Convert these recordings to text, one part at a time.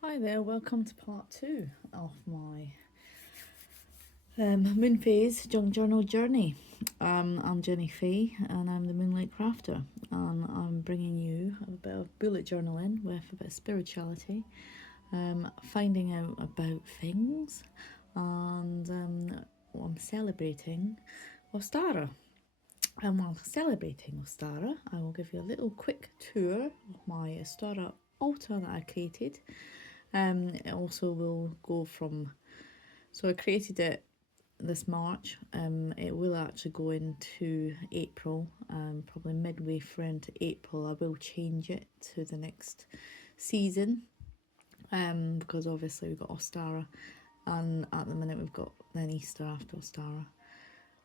Hi there, welcome to part 2 of my moon phase junk journal journey. I'm Jenny Fay and I'm the Moonlight Crafter, and I'm bringing you a bit of bullet journaling with a bit of spirituality, finding out about things, and I'm celebrating Ostara. And while celebrating Ostara, I will give you a little quick tour of my Ostara altar that I created. It also will go from, so I created it this March. It will actually go into April, probably midway through into April. I will change it to the next season, because obviously we've got Ostara, and at the minute we've got then Easter after Ostara,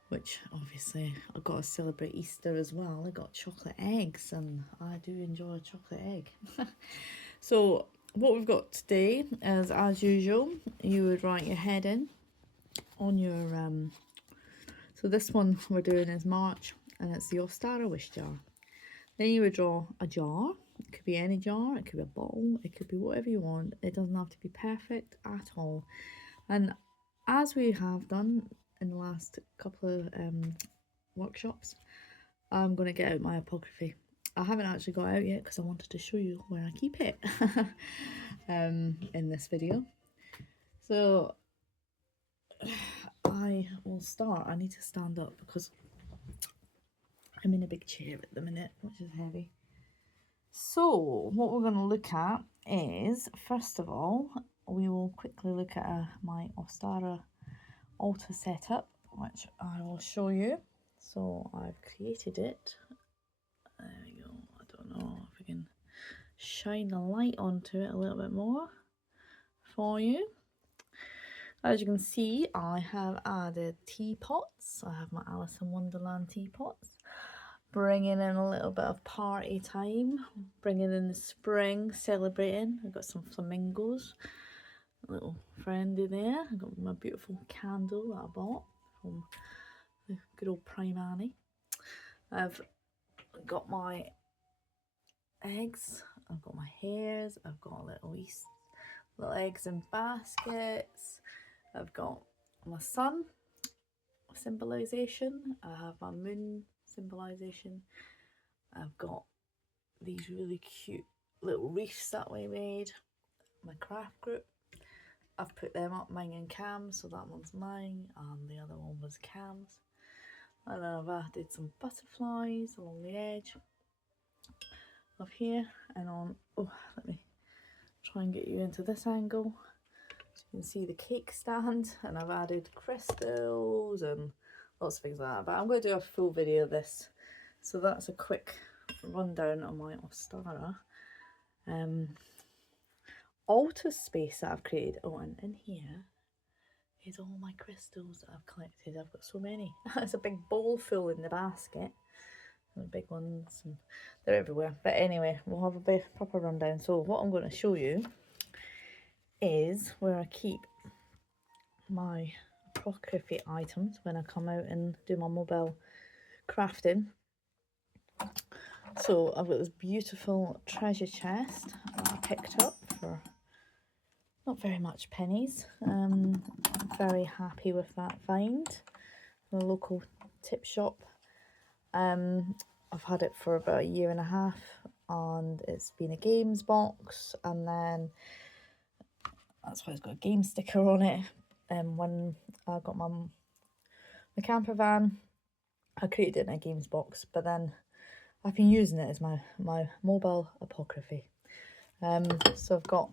which obviously I've got to celebrate Easter as well. I got chocolate eggs, and I do enjoy a chocolate egg. So what we've got today is, as usual, you would write your heading on your so this one we're doing is March, and it's the Ostara wish jar. Then you would draw a jar. It could be any jar, it could be a bottle, it could be whatever you want. It doesn't have to be perfect at all. And as we have done in the last couple of workshops, I'm going to get out my apocryphy. I haven't actually got out yet because I wanted to show you where I keep it in this video. So I will start. I need to stand up because I'm in a big chair at the minute, which is heavy. So what we're going to look at is, first of all, we will quickly look at my Ostara altar setup, which I will show you. So I've created it. There we go. I don't know if we can shine the light onto it a little bit more for you. As you can see, I have added teapots. I have my Alice in Wonderland teapots, bringing in a little bit of party time, bringing in the spring, celebrating. I've got some flamingos, a little friendly there. I've got my beautiful candle that I bought from the good old Primani. I've got my eggs, I've got my hares, I've got little eggs in baskets, I've got my sun symbolisation, I have my moon symbolisation, I've got these really cute little wreaths that we made, my craft group. I've put them up, mine and Cam's, so that one's mine and the other one was Cam's. And I've added some butterflies along the edge of here and on. Oh, let me try and get you into this angle so you can see the cake stand, and I've added crystals and lots of things like that, but I'm going to do a full video of this. So that's a quick rundown on my Ostara altar space that I've created. Oh, and in here is all my crystals that I've collected. I've got so many. It's a big bowl full in the basket, and the big ones, and they're everywhere. But anyway, we'll have a bit proper rundown. So what I'm going to show you is where I keep my apocryphy items when I come out and do my mobile crafting. So I've got this beautiful treasure chest that I picked up for not very much pennies. I'm very happy with that find from the local tip shop. I've had it for about a year and a half, and it's been a games box, and then that's why it's got a game sticker on it. When I got my camper van, I created it in a games box, but then I've been using it as my mobile apocryphy. So I've got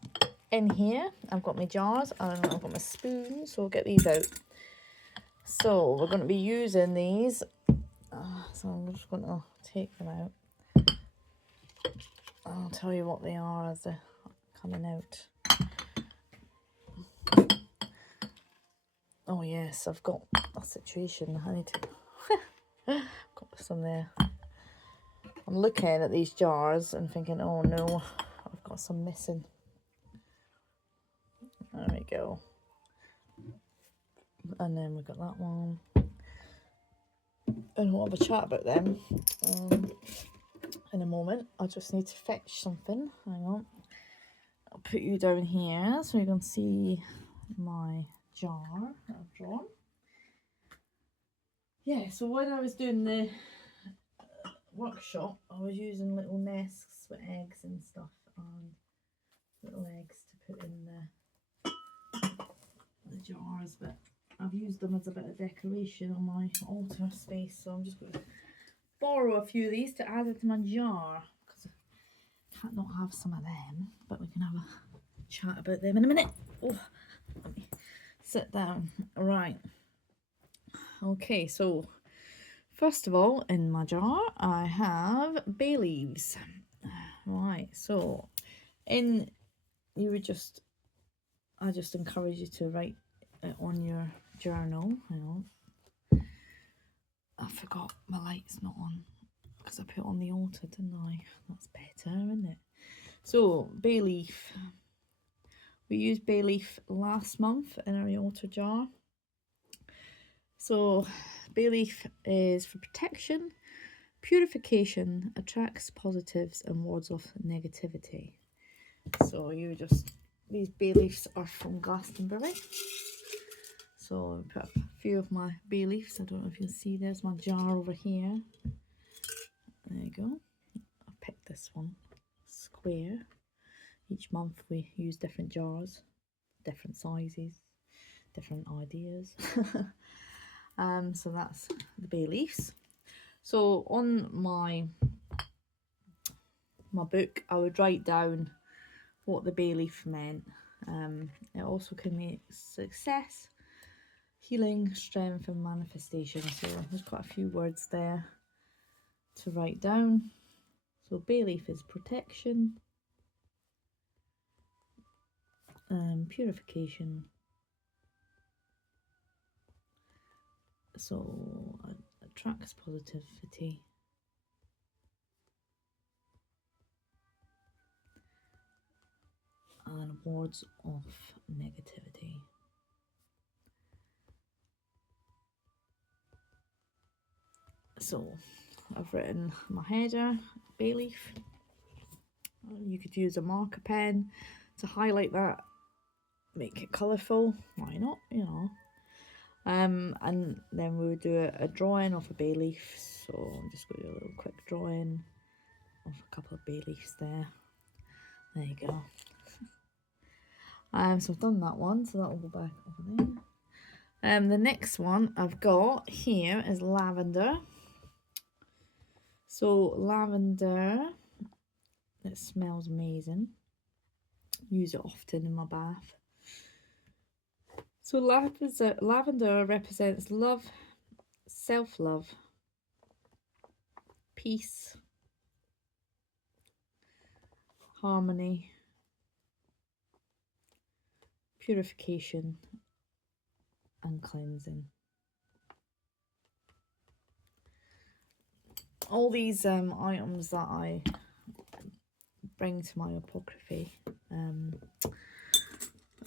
in here, I've got my jars and I've got my spoons, so I'll get these out. So we're going to be using these, so I'm just going to take them out. I'll tell you what they are as they're coming out. Oh yes, I've got a situation. I need to got some there. I'm looking at these jars and thinking, oh no, I've got some missing. There we go. And then we've got that one. And we'll have a chat about them in a moment. I just need to fetch something. Hang on. I'll put you down here so you can see my jar that I've drawn. Yeah, so when I was doing the workshop, I was using little nests with eggs and stuff, and little eggs to put in the jars, but I've used them as a bit of decoration on my altar space, so I'm just going to borrow a few of these to add into my jar, because I can't not have some of them, but we can have a chat about them in a minute. Oh, let me sit down. Right, okay, so first of all, in my jar I have bay leaves. Right, so I just encourage you to write it on your journal. Hang on, I forgot my light's not on because I put it on the altar, didn't I? That's better, isn't it? So bay leaf, we used bay leaf last month in our altar jar. So bay leaf is for protection, purification, attracts positives and wards off negativity. So these bay leaves are from Glastonbury. So I put up a few of my bay leaves. I don't know if you can see, there's my jar over here. There you go. I picked this one, square. Each month we use different jars, different sizes, different ideas. So that's the bay leaves. So on my book, I would write down what the bay leaf meant. It also can mean success, healing, strength and manifestation. So there's quite a few words there to write down. So bay leaf is protection, purification, so attracts positivity, and wards off negativity. So I've written my header, bay leaf. You could use a marker pen to highlight that, make it colourful, why not, you know. And then we would do a drawing of a bay leaf. So I'm just going to do a little quick drawing of a couple of bay leaves there. There you go. So I've done that one, so that will go back over there. The next one I've got here is lavender. So lavender, it smells amazing. Use it often in my bath. So lavender represents love, self-love, peace, harmony, purification and cleansing. All these items that I bring to my apocryphy are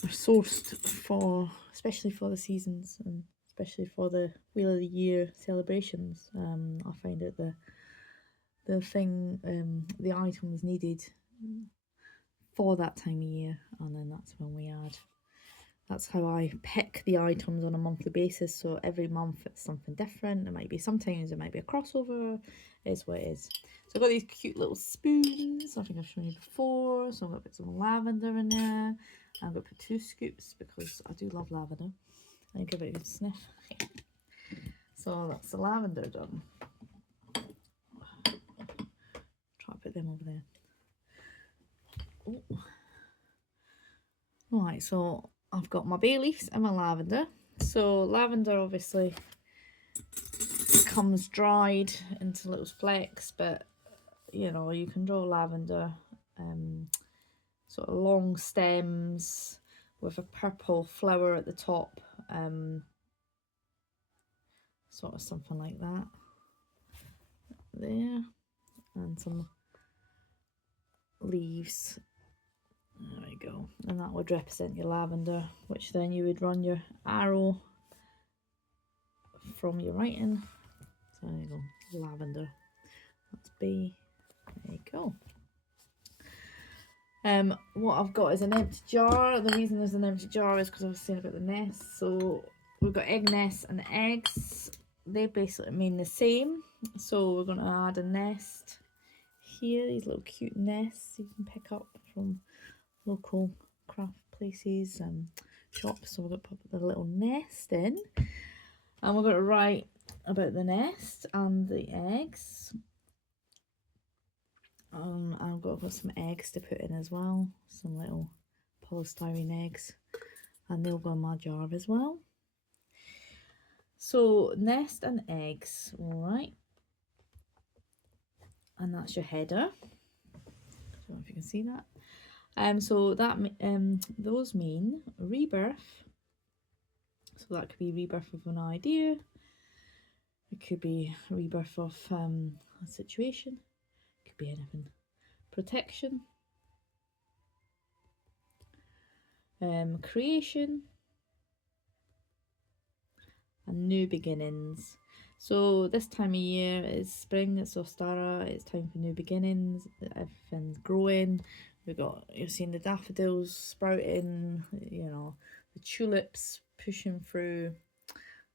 sourced for, especially for the seasons and especially for the Wheel of the Year celebrations. I find that the items needed for that time of year, and then that's when we add. That's how I pick the items on a monthly basis. So every month it's something different. Sometimes it might be a crossover. Is what it is. So I've got these cute little spoons. I think I've shown you before. So I'm going to put some lavender in there. I'm going to put 2 scoops because I do love lavender. And give it a good sniff. Okay. So that's the lavender done. Try to put them over there. Oh. Right, so I've got my bay leaves and my lavender. So lavender obviously comes dried into little flecks, but you know, you can draw lavender sort of long stems with a purple flower at the top, sort of something like that there, and some leaves. There we go, and that would represent your lavender, which then you would run your arrow from your writing. So there you go, lavender. That's B. There you go. What I've got is an empty jar. The reason there's an empty jar is because I was saying about the nests. So we've got egg nests and eggs. They basically mean the same. So we're going to add a nest here. These little cute nests you can pick up from local craft places and shops. So we're going to put the little nest in. And we're going to write about the nest and the eggs. I've got some eggs to put in as well, some little polystyrene eggs, and they'll go in my jar as well. So nest and eggs, all right, and that's your header. I don't know if you can see that. So that those mean rebirth. So that could be rebirth of an idea. It could be rebirth of a situation. It could be anything. Protection, creation, and new beginnings. So this time of year is spring, it's Ostara, it's time for new beginnings, everything's growing. We've got, you've seen the daffodils sprouting, you know, the tulips pushing through,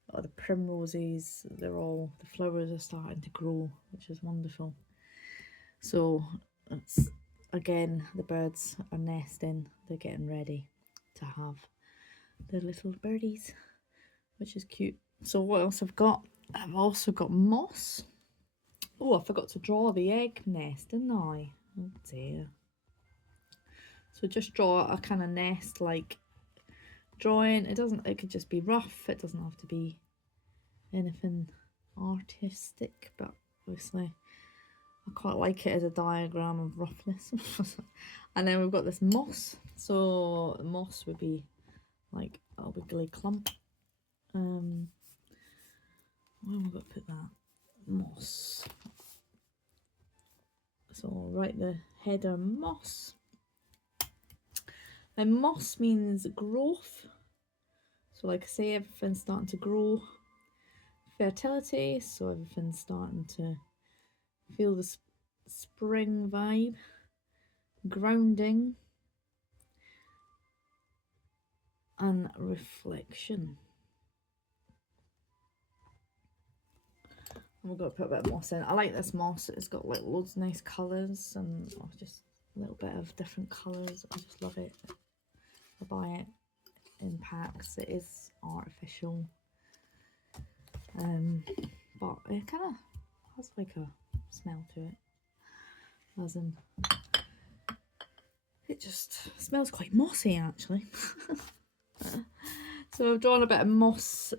or the primroses, they're all, the flowers are starting to grow, which is wonderful. So it's, again, the birds are nesting, they're getting ready to have their little birdies, which is cute. So what else I've got? I've also got moss. Oh, I forgot to draw the egg nest, didn't I? Oh dear. So just draw a kind of nest like drawing. It could just be rough. It doesn't have to be anything artistic, but obviously I quite like it as a diagram of roughness. And then we've got this moss. So moss would be like a wiggly clump. Where am I going to put that? Moss. So I'll write the header moss. And moss means growth. So like I say, everything's starting to grow. Fertility, so everything's starting to feel the spring vibe. Grounding. And reflection. And we're going to put a bit of moss in. I like this moss. It's got like loads of nice colours and just a little bit of different colours. I just love it. I buy it in packs. It is artificial. But it kind of has like a smell to it. As in, it just smells quite mossy actually. So I've drawn a bit of moss,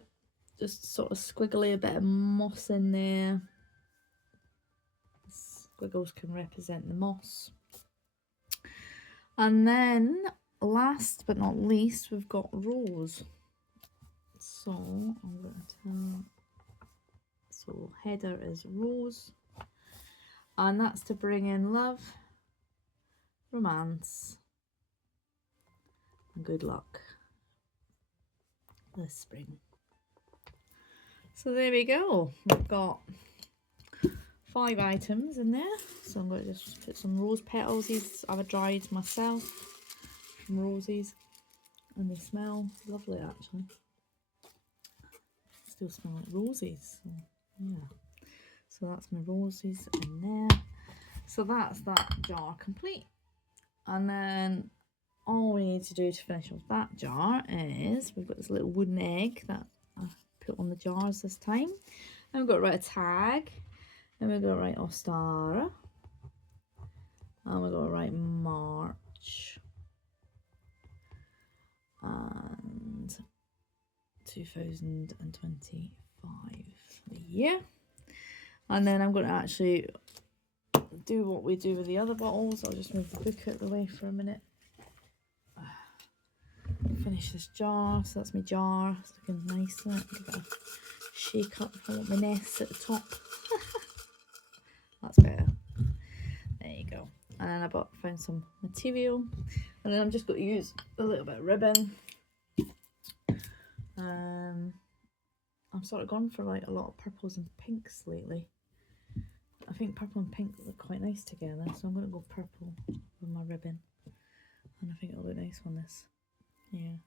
just sort of squiggly, a bit of moss in there. Squiggles can represent the moss. And then last but not least, we've got rose. So I'm going to tell, so header is rose, and that's to bring in love, romance, and good luck this spring. So there we go. We've got 5 items in there. So I'm going to just put some rose petals. These I've dried myself from roses, and they smell lovely actually. Still smell like roses. So, yeah. So that's my roses in there. So that's that jar complete. And then all we need to do to finish off that jar is we've got this little wooden egg that I put on the jars this time. And we've got to write a tag. And we're going to write Ostara. And we're going to write March. And 2025, the year. And then I'm going to actually do what we do with the other bottles. I'll just move the book out of the way for a minute. Finish this jar. So that's my jar. It's looking nice. Give it a shake up. I want my nest at the top. That's better. There you go. And then I found some material. And then I'm just going to use a little bit of ribbon. I've sort of gone for like a lot of purples and pinks lately. I think purple and pink look quite nice together, so I'm going to go purple with my ribbon. and I think it'll look nice on this. Yeah.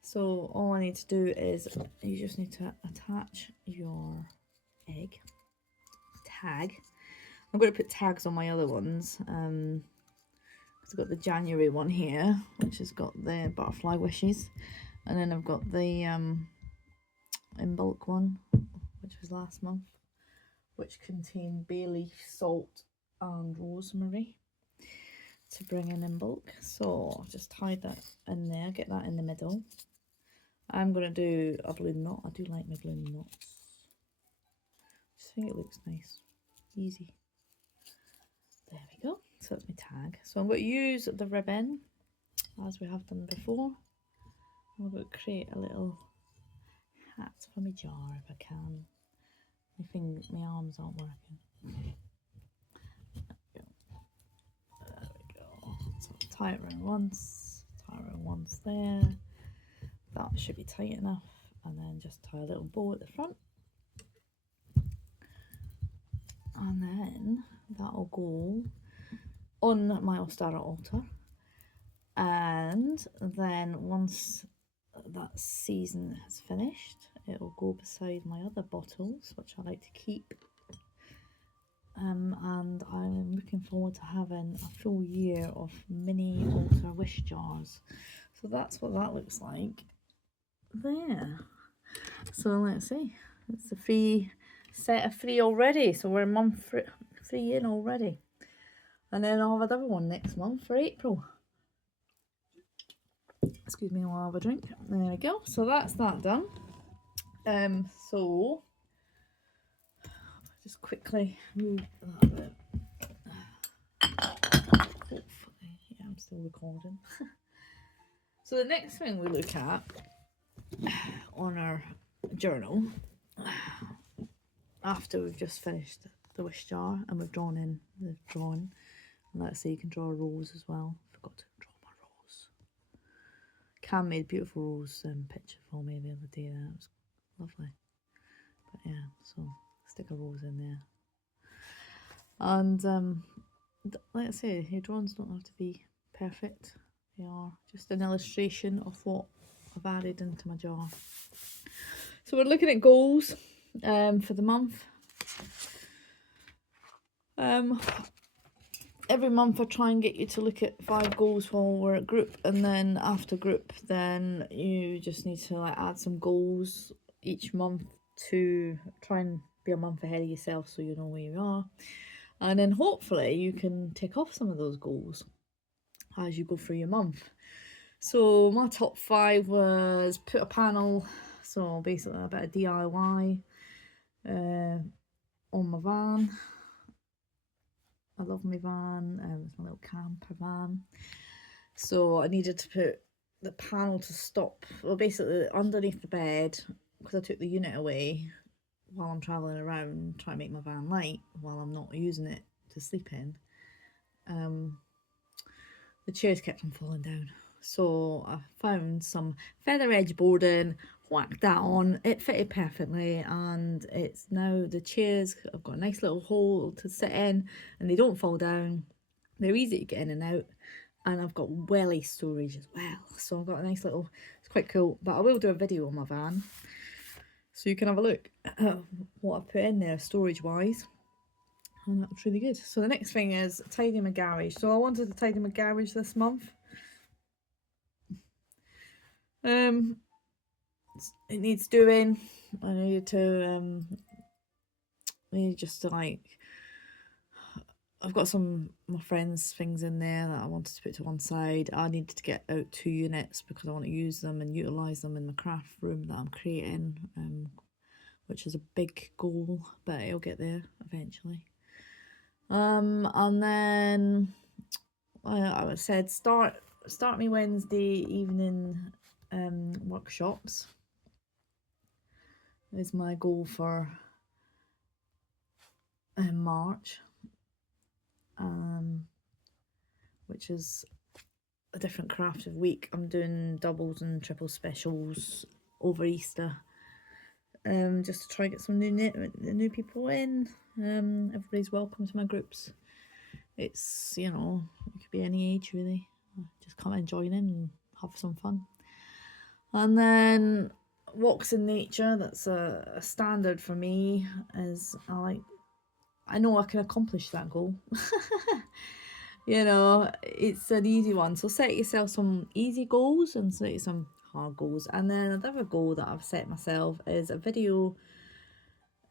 So all I need to do is you just need to attach your egg tag. I'm going to put tags on my other ones. I've got the January one here, which has got the butterfly wishes, and then I've got the in bulk one, which was last month, which contained bay leaf, salt, and rosemary to bring in bulk. So I'll just tie that in there, get that in the middle. I'm going to do a balloon knot. I do like my balloon knots. Just think it looks nice. Easy. There we go. So that's my tag. So I'm going to use the ribbon as we have done before. I'm going to create a little hat for my jar if I can. My arms aren't working. There we go. So tie it around once, tie it around once there. That should be tight enough. And then just tie a little bow at the front. And then that'll go on my Ostara altar. And then once that season has finished, it'll go beside my other bottles, which I like to keep. And I'm looking forward to having a full year of mini altar wish jars. So that's what that looks like there. So let's see. It's a free set of 3 already. So we're a month free in already. And then I'll have another one next month for April. Excuse me while I have a drink. There we go. So that's that done. So just quickly move that bit. Hopefully, yeah, I'm still recording. So the next thing we look at on our journal, after we've just finished the wish jar and we've drawn in the drawing, and let's say you can draw a rose as well. Forgot to draw my rose. Cam made a beautiful rose picture for me the other day. That was lovely. But yeah, so stick a rose in there. And like I say, your drawings don't have to be perfect. They are just an illustration of what I've added into my jar. So we're looking at goals for the month. Every month I try and get you to look at 5 goals while we're at group, and then after group then you just need to like add some goals each month to try and be a month ahead of yourself so you know where you are, and then hopefully you can tick off some of those goals as you go through your month. So my top 5 was put a panel, so basically a bit of DIY on my van. I love my van, it's my little camper van. So I needed to put the panel to stop, well basically underneath the bed, because I took the unit away while I'm travelling around, trying to make my van light while I'm not using it to sleep in. The chairs kept on falling down. So I found some feather edge boarding, whacked that on, it fitted perfectly, and it's now the chairs have got a nice little hole to sit in and they don't fall down. They're easy to get in and out, and I've got welly storage as well. So I've got a nice little, it's quite cool, but I will do a video on my van so you can have a look at what I put in there storage wise. And that's really good. So the next thing is tidying my garage. So I wanted to tidy my garage this month. It needs doing. I need just to like, I've got some of my friends' things in there that I wanted to put to one side. I needed to get out 2 units because I want to use them and utilise them in the craft room that I'm creating, which is a big goal, but it'll get there eventually. And then I said start me Wednesday evening workshops is my goal for March, which is a different crafted week. I'm doing doubles and triple specials over Easter, just to try and get some new people in. Everybody's welcome to my groups. It's, you know, it could be any age really. just come and join in and have some fun. And then walks in nature, that's a standard for me, is I know I can accomplish that goal. You know, it's an easy one. So set yourself some easy goals and set some hard goals. And then another goal that I've set myself is a video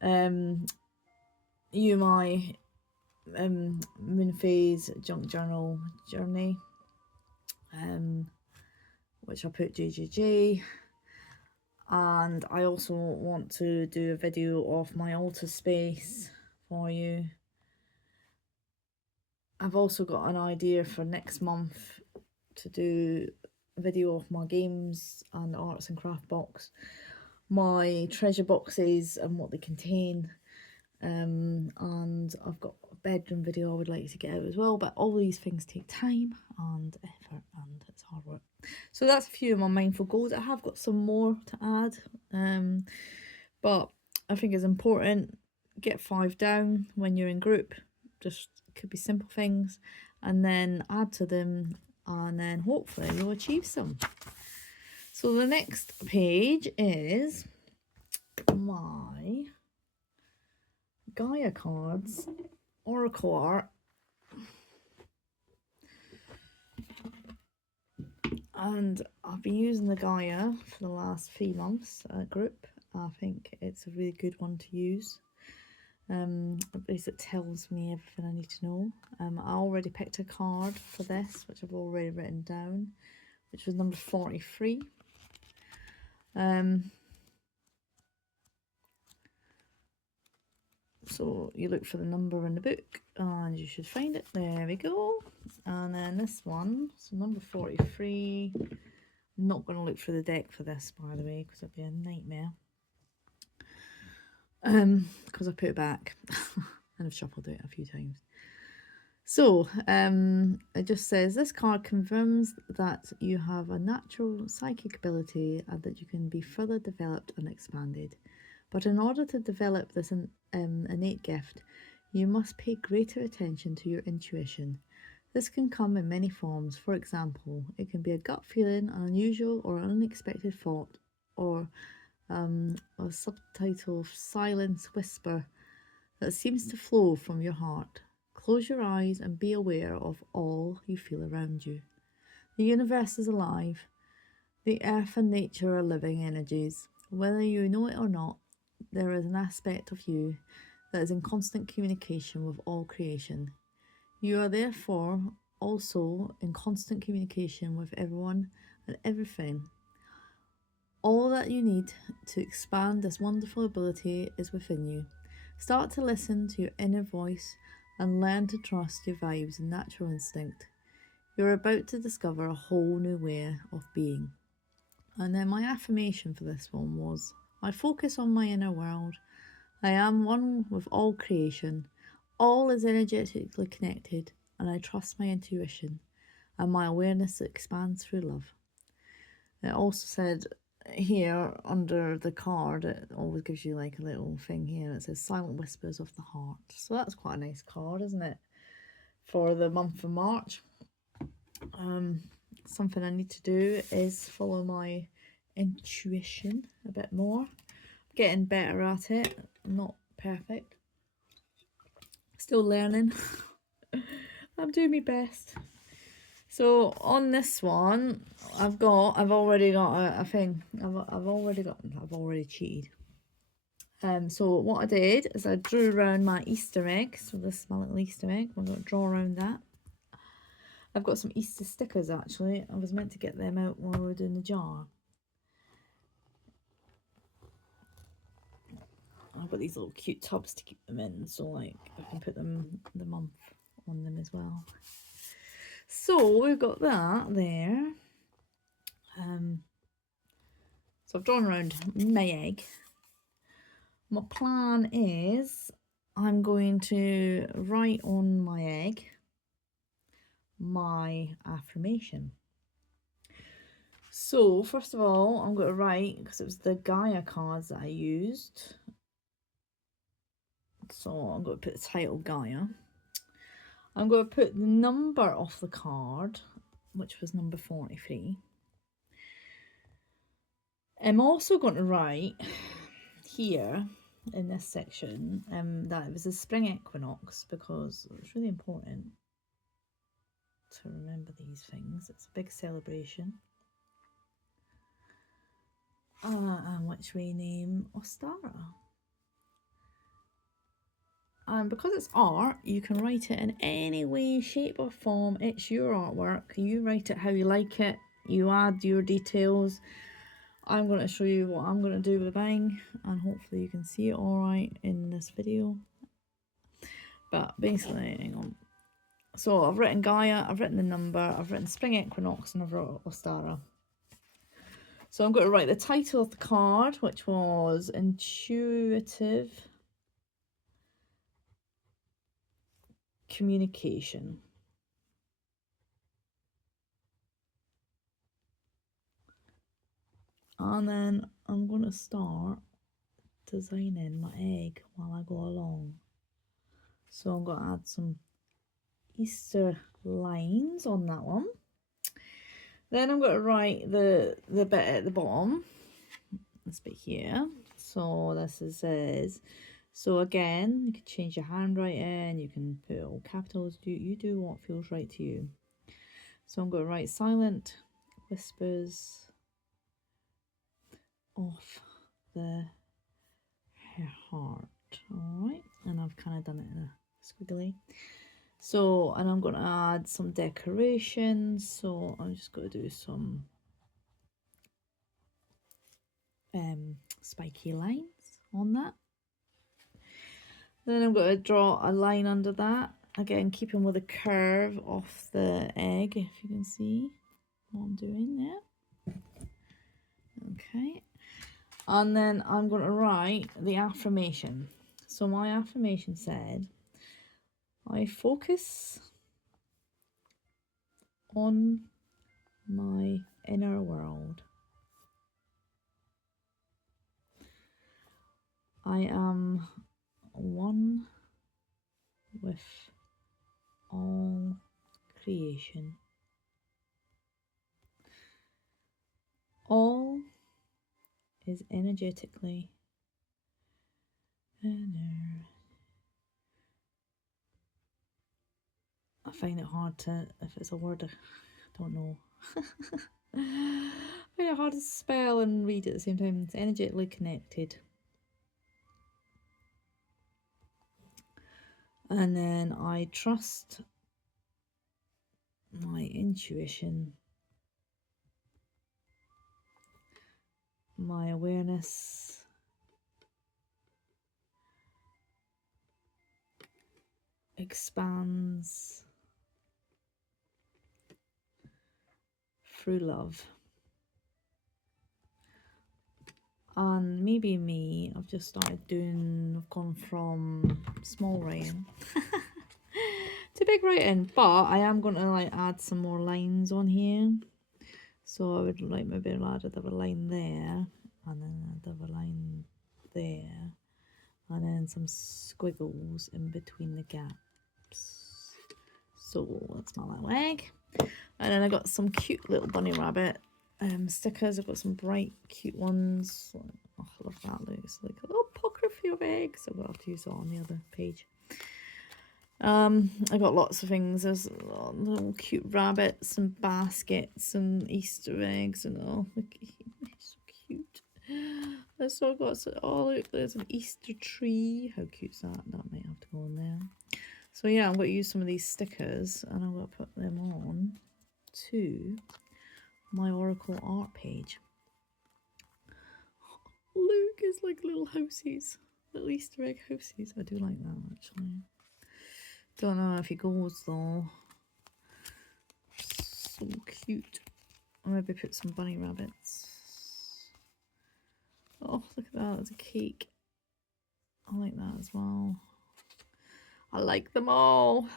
you my moon phase junk journal journey, which I put JJJ. And I also want to do a video of my altar space for you. I've also got an idea for next month to do a video of my games and arts and craft box, my treasure boxes and what they contain, and I've got a bedroom video I would like to get out as well. But all these things take time and effort, and it's hard work. So that's a few of my mindful goals. I have got some more to add, but I think it's important, get 5 down when you're in group. Just could be simple things, and then add to them, and then hopefully you'll achieve some. So the next page is my Gaia cards, Oracle art, and I've been using the Gaia for the last 3 months at group. I think it's a really good one to use. Because it tells me everything I need to know. I already picked a card for this, which I've already written down, which was number 43. So you look for the number in the book and you should find it. There we go. And then this one, so number 43. I'm not going to look for the deck for this, by the way, because it'd be a nightmare. Because I put it back and I've shuffled it a few times. So it just says this card confirms that you have a natural psychic ability and that you can be further developed and expanded. But in order to develop this innate gift, you must pay greater attention to your intuition. This can come in many forms. For example, it can be a gut feeling, an unusual or unexpected thought, or a subtitle of silence whisper that seems to flow from your heart. Close your eyes and be aware of all you feel around you. The universe is alive. The earth and nature are living energies. Whether you know it or not, there is an aspect of you that is in constant communication with all creation. You are therefore also in constant communication with everyone and everything. All that you need to expand this wonderful ability is within you. Start to listen to your inner voice and learn to trust your vibes and natural instinct. You're about to discover a whole new way of being. And then my affirmation for this one was, I focus on my inner world. I am one with all creation. All is energetically connected, and I trust my intuition and my awareness that expands through love. It also said here under the card, it always gives you like a little thing here. It says Silent Whispers of the Heart. So that's quite a nice card, isn't it? For the month of March. Something I need to do is follow my intuition a bit more. Getting better at it. Not perfect. Still learning. I'm doing my best. So on this one, I've already got a thing. I've already cheated. So what I did is I drew around my Easter egg. So this is my little Easter egg. I'm going to draw around that. I've got some Easter stickers actually. I was meant to get them out while we were doing the jar. I've got these little cute tubs to keep them in, so like I can put them the month on them as well. So we've got that there. So I've drawn around my egg. My plan is I'm going to write on my egg my affirmation. So first of all, I'm going to write, because it was the Gaia cards that I used. So I'm going to put the title Gaia. I'm going to put the number off the card which was number 43. I'm also going to write here in this section that it was a spring equinox, because it's really important to remember these things. It's a big celebration, and which we name Ostara. And because it's art, you can write it in any way, shape or form. It's your artwork. You write it how you like it. You add your details. I'm going to show you what I'm going to do with mine, and hopefully you can see it all right in this video. But basically, hang on. So I've written Gaia, I've written the number, I've written spring equinox, and I've written Ostara. So I'm going to write the title of the card, which was Intuitive Communication. And then I'm going to start designing my egg while I go along. So I'm going to add some Easter lines on that one. Then I'm going to write the bit at the bottom, this bit here. So this says, so again, you can change your handwriting, you can put all capitals, you do what feels right to you. So I'm going to write silent whispers of the heart. Alright, and I've kind of done it in a squiggly. So, and I'm going to add some decorations. So I'm just going to do some spiky lines on that. Then I'm going to draw a line under that. Again, keeping with the curve of the egg, if you can see what I'm doing there. Okay. And then I'm going to write the affirmation. So my affirmation said, I focus on my inner world. I am one with all creation. All is energetically I find it hard to, if it's a word I don't know, I find it hard to spell and read at the same time. It's energetically connected. And then I trust my intuition, my awareness, expands through love. And maybe me, I've just started doing, I've gone from small writing to big writing, but I am going to like add some more lines on here. So I would like maybe add another line there, and then another line there, and then some squiggles in between the gaps. So that's my little egg. And then I got some cute little bunny rabbit stickers. I've got some bright cute ones. Oh, I love that. Looks like a little apocryphy of eggs. I'm gonna have to use that on the other page. I got lots of things. There's little cute rabbits and baskets and Easter eggs and oh, look, he's so cute. So I've got look, there's an Easter tree. How cute's that? That might have to go on there. So yeah, I'm going to use some of these stickers and I'm going to put them on to my Oracle art page. Look, it's like little houses, little Easter egg houses. I do like that actually. Don't know if it goes though. So cute. I'll maybe put some bunny rabbits. Oh, look at that, there's a cake. I like that as well. I like them all.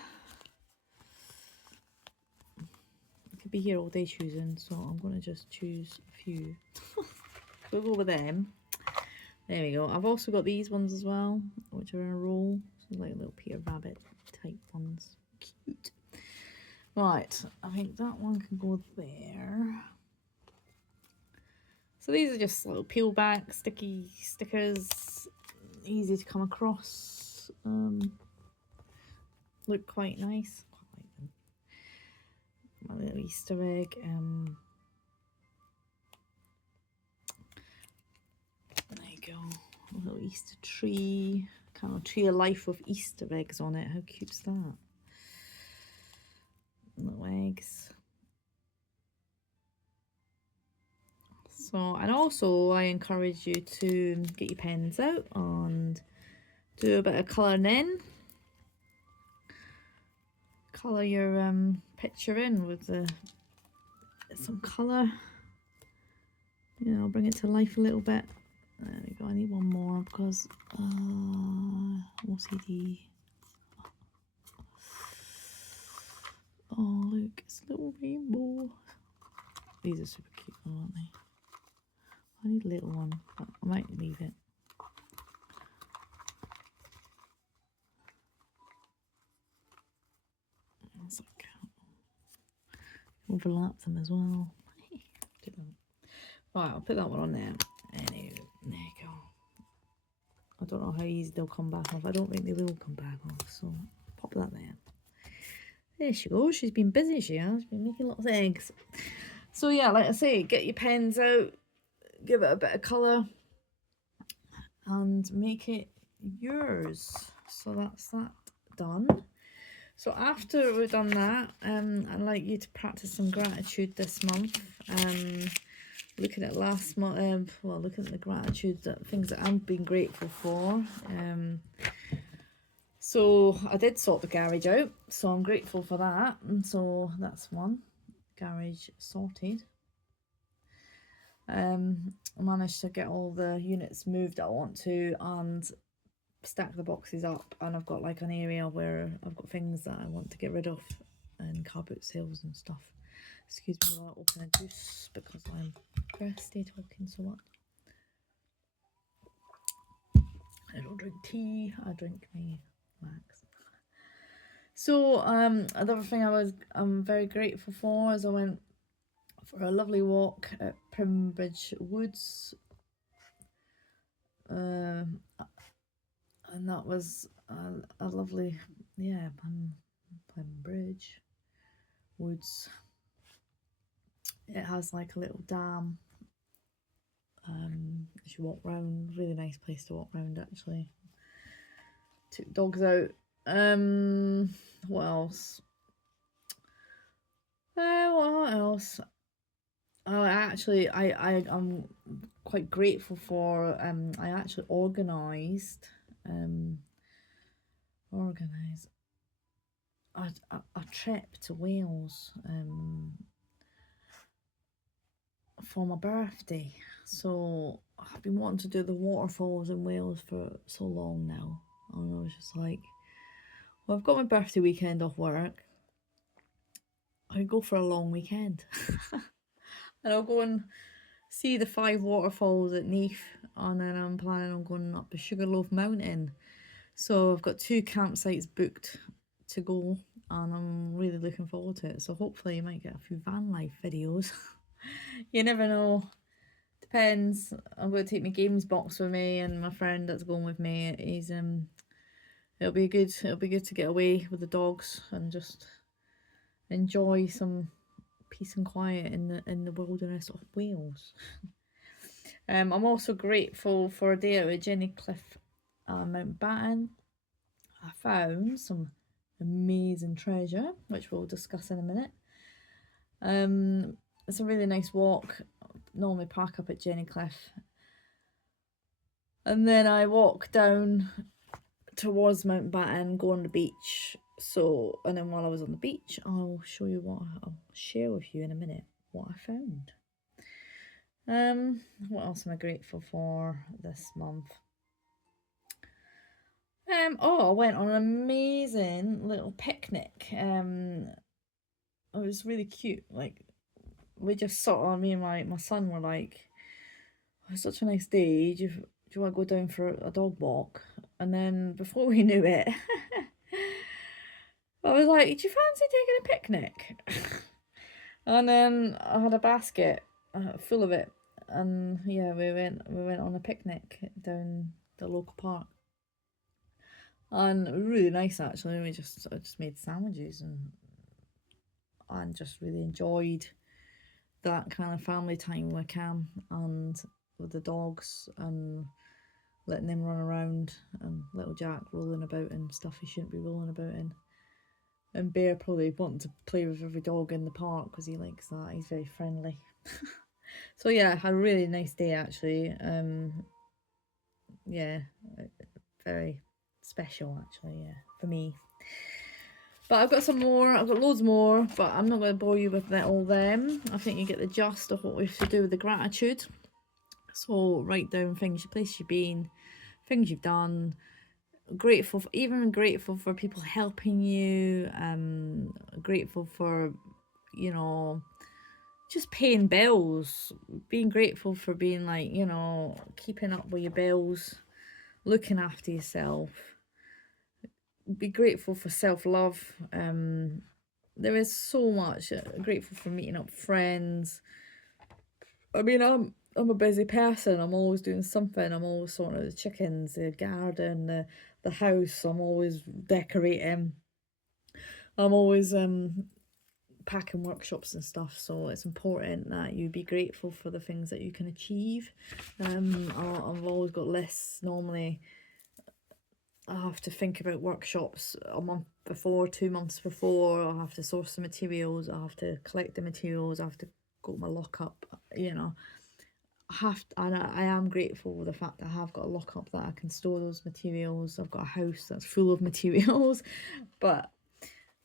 I could be here all day choosing, so I'm going to just choose a few. We'll go with them. There we go. I've also got these ones as well, which are in a roll. So like little Peter Rabbit type ones. Cute. Right, I think that one can go there. So these are just little peel back sticky stickers, easy to come across. Look quite nice. Quite like them. My little Easter egg. There you go. A little Easter tree. Kind of tree of life with Easter eggs on it. How cute's that? Little eggs. So, and also I encourage you to get your pens out and do a bit of colouring in. Colour your picture in with some colour. You know, bring it to life a little bit. There we go. I need one more because OCD. Oh look, it's a little rainbow. These are super cute though, aren't they? I need a little one, but I might leave it. That's like overlap them as well. Right, I'll put that one on there. Anyway, there you go. I don't know how easy they'll come back off. I don't think they will come back off, so pop that there. There she goes. She's been busy, she has. She's been making lots of eggs. So yeah, like I say, get your pens out, give it a bit of colour, and make it yours. So that's that done. So after we've done that, I'd like you to practice some gratitude this month. Looking at last month, well, looking at the gratitude, things that I've been grateful for. So I did sort the garage out, so I'm grateful for that. And so that's one, garage sorted. I managed to get all the units moved that I want to and stack the boxes up, and I've got like an area where I've got things that I want to get rid of and carpet sales and stuff. Excuse me while I open a juice because I'm thirsty talking so much. I don't drink tea, I drink my Max. So another thing I'm very grateful for is I went for a lovely walk at Primbridge Woods. And that was a lovely, yeah, Primbridge Woods. It has like a little dam. As you walk round, really nice place to walk round actually. Took dogs out. What else? What else? I'm quite grateful for. I actually organised a trip to Wales for my birthday. So I've been wanting to do the waterfalls in Wales for so long now, and I was just like, well, I've got my birthday weekend off work. I'd go for a long weekend. And I'll go and see the 5 waterfalls at Neath, and then I'm planning on going up the Sugarloaf Mountain. So I've got 2 campsites booked to go, and I'm really looking forward to it. So hopefully you might get a few van life videos. You never know. Depends. I'm going to take my games box with me, and my friend that's going with me, he's it'll be good to get away with the dogs and just enjoy some peace and quiet in the wilderness of Wales. I'm also grateful for a day out at Jenny Cliff, Mountbatten. I found some amazing treasure, which we'll discuss in a minute. It's a really nice walk. Normally park up at Jenny Cliff, and then I walk down towards Mountbatten, go on the beach. So, and then while I was on the beach, I'll show you I'll share with you in a minute what I found. What else am I grateful for this month? I went on an amazing little picnic. It was really cute. Like, we just sat on, me and my son were like, oh, it's such a nice day. Do you want to go down for a dog walk? And then before we knew it, I was like, do you fancy taking a picnic? And then I had a basket full of it, and yeah, we went on a picnic down the local park, and it was really nice actually. I just made sandwiches and just really enjoyed that kind of family time with Cam and with the dogs and letting them run around and little Jack rolling about in stuff he shouldn't be rolling about in. And Bear probably wanting to play with every dog in the park because he likes that. He's very friendly. So yeah, had a really nice day actually. Yeah, very special actually. Yeah, for me. But I've got some more. I've got loads more, but I'm not going to bore you with all them. I think you get the gist of what we have to do with the gratitude. So write down things, places you've been, things you've done. Grateful, even grateful for people helping you. Grateful for, you know, just paying bills. Being grateful for being like, you know, keeping up with your bills, looking after yourself. Be grateful for self-love. There is so much. Grateful for meeting up friends. I mean, I'm a busy person. I'm always doing something. I'm always sorting out the chickens, the garden, the house. I'm always decorating. I'm always packing workshops and stuff. So it's important that you be grateful for the things that you can achieve. I've always got lists. Normally, I have to think about workshops a month before, 2 months before. I have to source the materials. I have to collect the materials. I have to go to my lockup. You know, and I am grateful for the fact that I have got a lockup that I can store those materials. I've got a house that's full of materials, but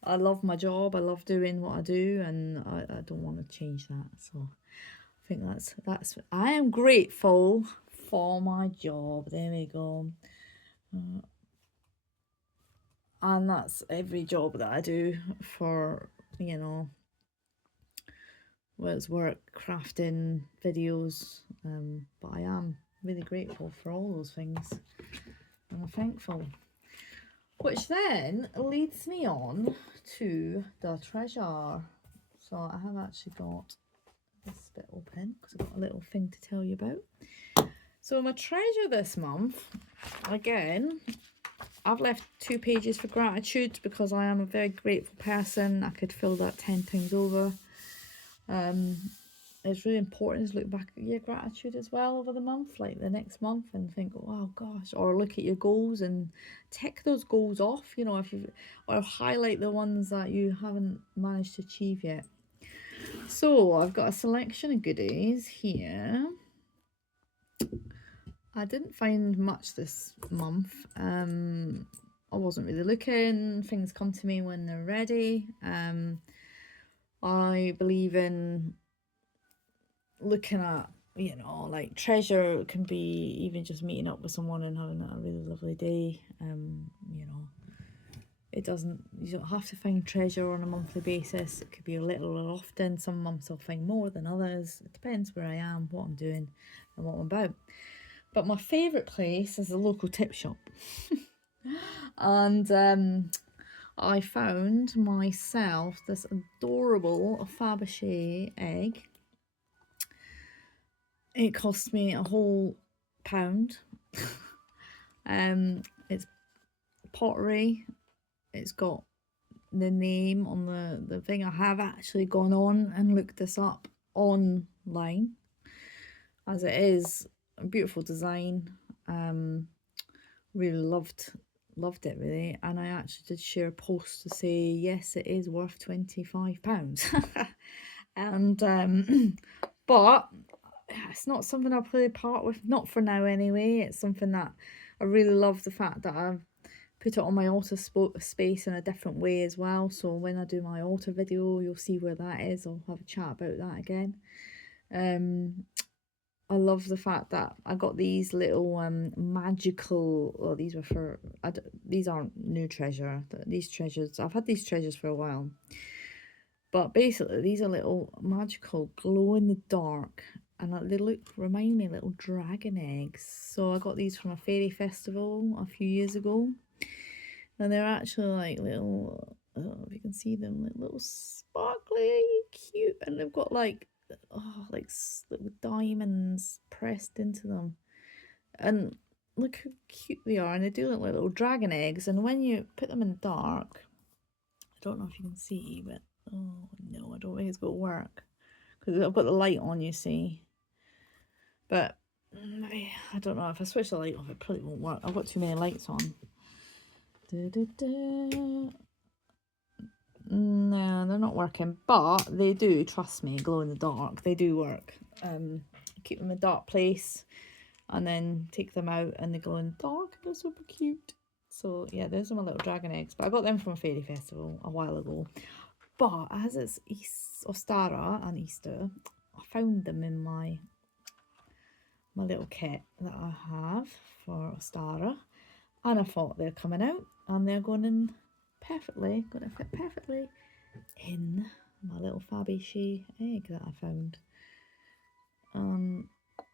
I love my job. I love doing what I do, and I don't want to change that. So I think that's I am grateful for my job. There we go. And that's every job that I do for, you know, whether it's work, crafting, videos. But I am really grateful for all those things, and I'm thankful. Which then leads me on to the treasure. So I have actually got this bit open because I've got a little thing to tell you about. So my treasure this month, again, I've left 2 pages for gratitude because I am a very grateful person. I could fill that 10 times over. It's really important to look back at your gratitude as well over the month, like the next month, and think, oh gosh, or look at your goals and tick those goals off, you know, or highlight the ones that you haven't managed to achieve yet. So I've got a selection of goodies here. I didn't find much this month. I wasn't really looking. Things come to me when they're ready. I believe in looking at, you know, like treasure can be even just meeting up with someone and having a really lovely day. You know, you don't have to find treasure on a monthly basis. It could be a little or often. Some months I'll find more than others. It depends where I am, what I'm doing, and what I'm about. But my favourite place is a local tip shop. And I found myself this adorable Fabergé egg. It cost me a whole £1. It's pottery. It's got the name on the thing. I have actually gone on and looked this up online, as it is a beautiful design. Really loved it really, and I actually did share a post to say yes, it is worth £25. And but it's not something I'll probably part with, not for now anyway. It's something that I really love, the fact that I've put it on my altar space in a different way as well. So when I do my altar video, you'll see where that is. I'll have a chat about that again. I love the fact that I got these little magical, well, these aren't new treasure. These treasures, I've had these treasures for a while. But basically, these are little magical glow in the dark, and they remind me of little dragon eggs. So I got these from a fairy festival a few years ago, and they're actually like little I don't know if you can see them, like little sparkly, cute, and they've got like, oh, like little diamonds pressed into them. And look how cute they are, and they do look like little dragon eggs. And when you put them in the dark, I don't know if you can see, but oh no, I don't think it's going to work because I've got the light on, you see. But I don't know, if I switch the light off, it probably won't work. I've got too many lights on. No, they're not working, but they do, trust me, glow in the dark. They do work. Keep them in a dark place and then take them out and they glow in the dark. They're super cute. So yeah, those are my little dragon eggs, but I got them from a fairy festival a while ago. But as it's Ostara and Easter, I found them in my little kit that I have for Ostara, and I thought they're coming out and they're going to fit perfectly in my little Fabergé egg that I found.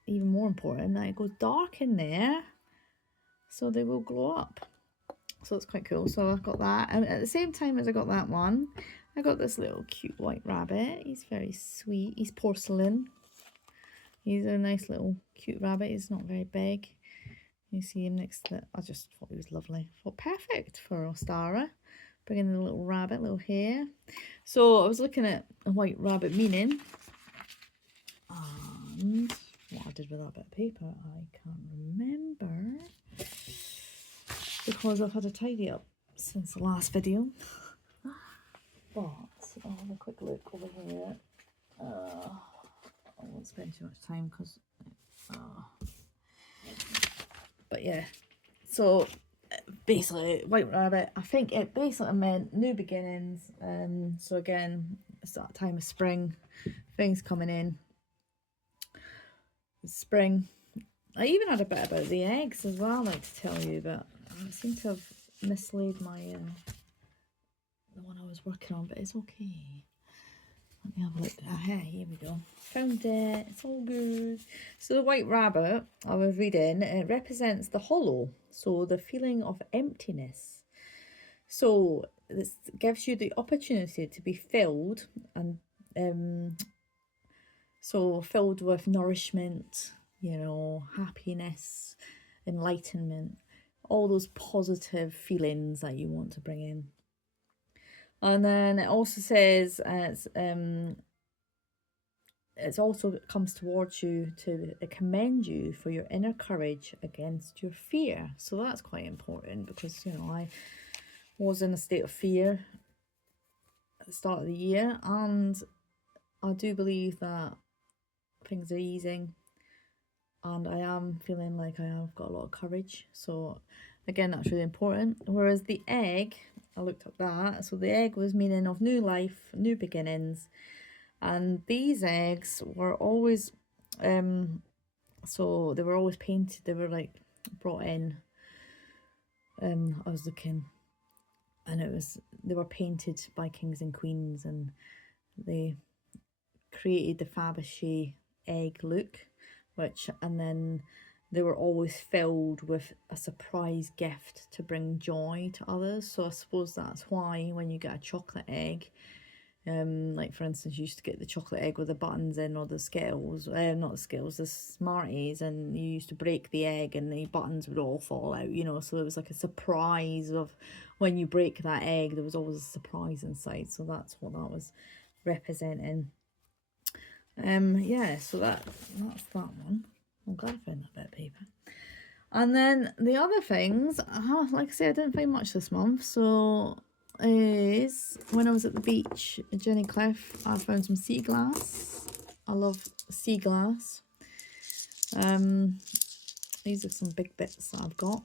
Even more important, that it goes dark in there, so they will glow up. So it's quite cool. So I've got that, and at the same time as I got that one, I got this little cute white rabbit. He's very sweet. He's porcelain. He's a nice little cute rabbit. He's not very big. You see him next to it. I just thought he was lovely. I thought perfect for Ostara. Bringing in a little rabbit, little hair. So I was looking at a white rabbit meaning, and what I did with that bit of paper, I can't remember, because I've had a tidy up since the last video. But I'll have a quick look over here. I won't spend too much time because, but yeah. So basically, white rabbit, I think it basically meant new beginnings. So again, it's that time of spring, things coming in. Spring. I even had a bit about the eggs as well, I'd like to tell you, but I seem to have mislaid my the one I was working on, but it's okay. Let me have a look. Here we go. Found it. It's all good. So the white rabbit I was reading, it represents the hollow, so the feeling of emptiness. So this gives you the opportunity to be filled, and so filled with nourishment, you know, happiness, enlightenment, all those positive feelings that you want to bring in. And then it also says it's also comes towards you to commend you for your inner courage against your fear. So that's quite important, because, you know, I was in a state of fear at the start of the year, and I do believe that things are easing, and I am feeling like I have got a lot of courage. So again, that's really important. Whereas the egg, I looked up that, so the egg was meaning of new life, new beginnings, and these eggs were always so they were always painted. They were like brought in, I was looking, and they were painted by kings and queens, and they created the Fabergé egg look, and then they were always filled with a surprise gift to bring joy to others. So I suppose that's why when you get a chocolate egg, like for instance, you used to get the chocolate egg with the buttons in, or the Skittles, not the Skittles, the Smarties, and you used to break the egg and the buttons would all fall out, you know. So it was like a surprise of when you break that egg, there was always a surprise inside. So that's what that was representing. Yeah, so that's that one. I'm glad I found that bit of paper. And then the other things, like I say, I didn't find much this month. So is when I was at the beach at Jenny Cliff, I found some sea glass. I love sea glass. These are some big bits that I've got.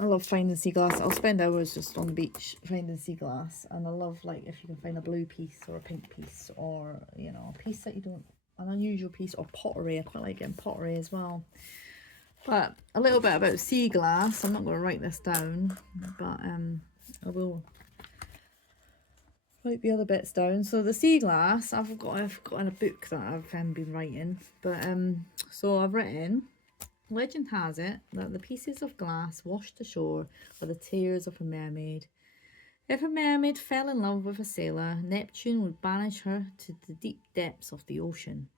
I love finding sea glass. I'll spend hours just on the beach finding sea glass, and I love, like, if you can find a blue piece or a pink piece, or, you know, a piece that you don't, an unusual piece, or pottery. I quite like getting pottery as well. But a little bit about sea glass. I'm not going to write this down, but I will write the other bits down. So the sea glass, I've got in a book that I've been writing. But so I've written, Legend has it that the pieces of glass washed ashore are the tears of a mermaid. If a mermaid fell in love with a sailor, Neptune would banish her to the deep depths of the ocean.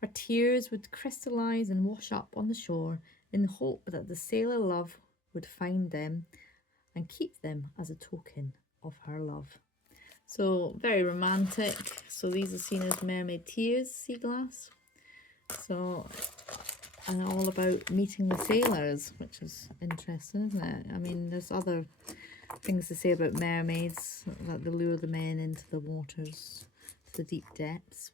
Her tears would crystallize and wash up on the shore in the hope that the sailor love would find them and keep them as a token of her love. So very romantic. So these are seen as mermaid tears, sea glass. So, and all about meeting the sailors, which is interesting, isn't it? I mean, there's other things to say about mermaids, that they lure the men into the waters, to the deep depths.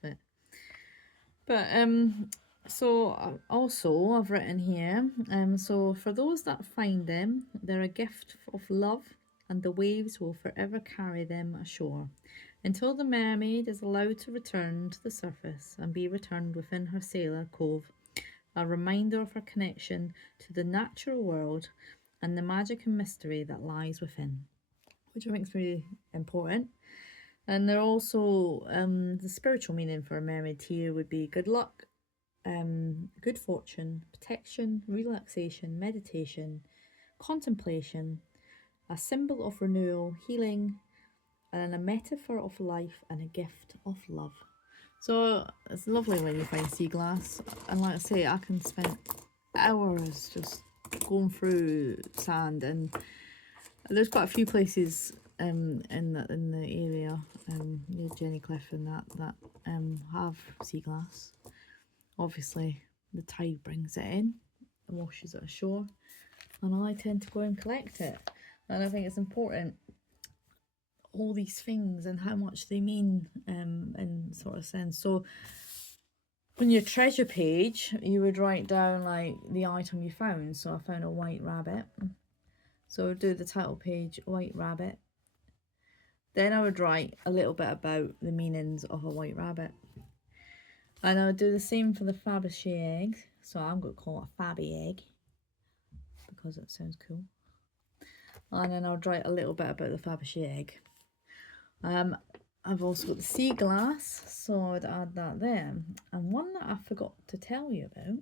So also I've written here, so for those that find them, they're a gift of love, and the waves will forever carry them ashore until the mermaid is allowed to return to the surface and be returned within her sailor cove, a reminder of her connection to the natural world and the magic and mystery that lies within, which I think is really important. And they're also, the spiritual meaning for a mermaid here would be good luck, good fortune, protection, relaxation, meditation, contemplation, a symbol of renewal, healing, and a metaphor of life and a gift of love. So it's lovely when you find sea glass, and like I say, I can spend hours just going through sand, and there's quite a few places in the area near Jenny Cliff and that have sea glass. Obviously the tide brings it in and washes it ashore, and I tend to go and collect it, and I think it's important, all these things and how much they mean in sort of sense. So on your treasure page you would write down like the item you found. So I found a white rabbit, so do the title page, white rabbit. Then I would write a little bit about the meanings of a white rabbit. And I would do the same for the Fabergé egg. So I'm going to call it a Fabby egg because it sounds cool. And then I would write a little bit about the Fabergé egg. I've also got the sea glass, so I'd add that there. And one that I forgot to tell you about,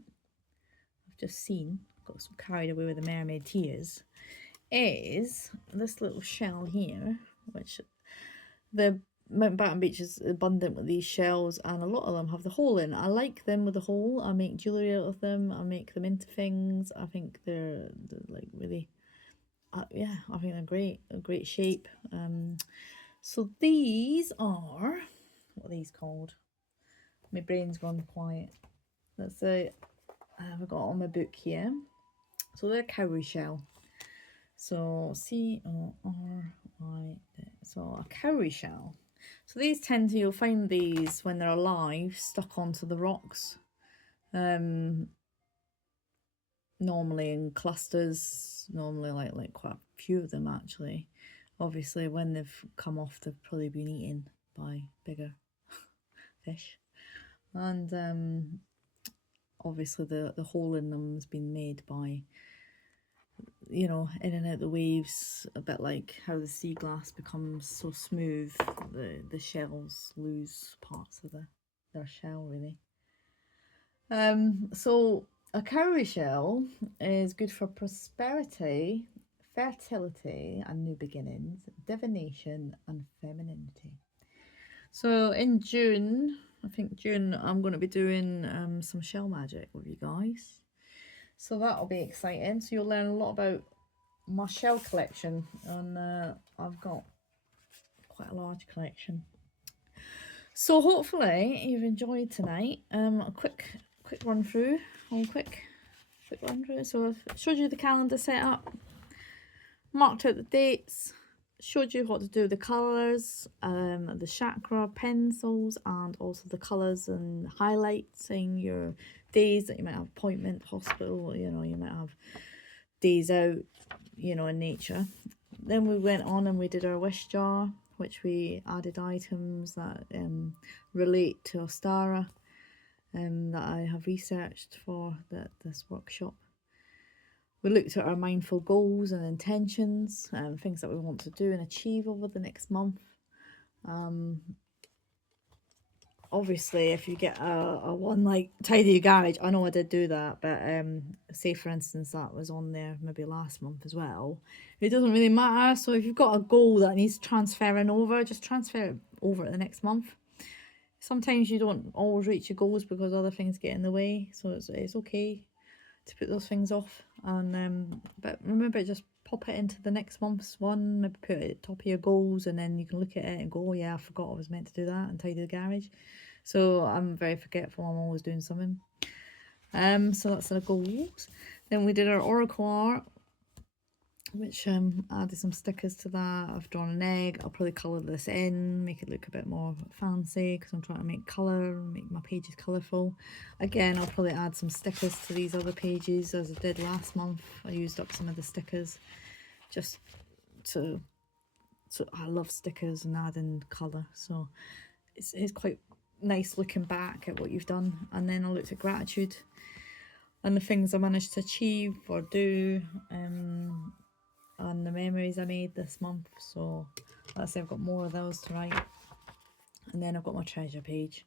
I've just seen, got so carried away with the mermaid tears, is this little shell here, which the Mountbatten Beach is abundant with these shells, and a lot of them have the hole in. I like them with the hole. I make jewellery out of them. I make them into things. I think they're like really, yeah, I think they're great, a great shape. So these are, what are these called? My brain's gone quiet. That's a, I've got on my book here. So they're cowrie shell. So C-O-R-Y, so a cowrie shell. So these tend to, you'll find these when they're alive stuck onto the rocks. Normally in clusters, normally like quite a few of them actually. Obviously when they've come off they've probably been eaten by bigger fish. And obviously the hole in them has been made by, you know, in and out the waves, a bit like how the sea glass becomes so smooth, the shells lose parts of their shell really. So a cowrie shell is good for prosperity, fertility and new beginnings, divination and femininity. So in June, I think June, I'm going to be doing some shell magic with you guys. So that'll be exciting. So you'll learn a lot about my shell collection, and I've got quite a large collection. So hopefully you've enjoyed tonight. A quick run through, quick run through. So I've showed you the calendar set up, marked out the dates, showed you what to do with the colours, the chakra pencils, and also the colours and highlighting your days that you might have appointment, hospital, you know, you might have days out, you know, in nature. Then we went on and we did our wish jar, which we added items that relate to Ostara, that I have researched for this workshop. We looked at our mindful goals and intentions, things that we want to do and achieve over the next month. obviously if you get a one like tidy your garage, I know I did do that, but say for instance that was on there maybe last month as well, it doesn't really matter. So if you've got a goal that needs transferring over, just transfer it over to the next month. Sometimes you don't always reach your goals because other things get in the way, so it's okay to put those things off. And but remember, just pop it into the next month's one, maybe put it at the top of your goals, and then you can look at it and go, oh yeah, I forgot I was meant to do that, and tidy the garage. So I'm very forgetful, I'm always doing something. So that's our goals. Then we did our oracle art, which added some stickers to that. I've drawn an egg. I'll probably colour this in, make it look a bit more fancy, because I'm trying to make colour, make my pages colourful. Again, I'll probably add some stickers to these other pages as I did last month. I used up some of the stickers just to, so I love stickers and adding colour, so it's quite nice looking back at what you've done. And then I looked at gratitude and the things I managed to achieve or do, and the memories I made this month. So let's say I've got more of those to write. And then I've got my treasure page.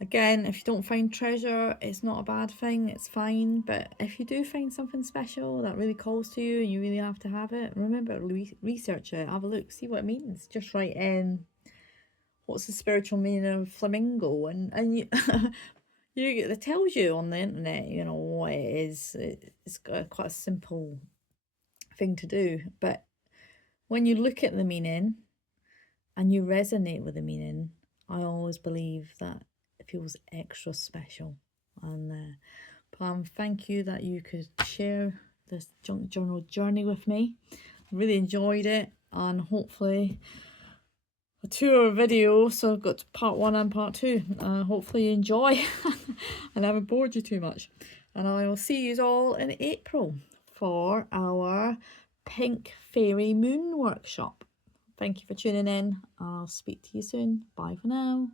Again, if you don't find treasure, it's not a bad thing, it's fine. But if you do find something special that really calls to you and you really have to have it, remember, research it, have a look, see what it means. Just write in, what's the spiritual meaning of flamingo? And you, it tells you on the internet, you know, what it is. It's quite a simple thing to do, but when you look at the meaning and you resonate with the meaning, I always believe that it feels extra special. And Pam, thank you that you could share this junk journal journey with me. I really enjoyed it, and hopefully a 2-hour video, so I've got part 1 and part 2. Hopefully you enjoy and I haven't bored you too much, and I will see you all in April for our Pink Fairy Moon workshop. Thank you for tuning in. I'll speak to you soon. Bye for now.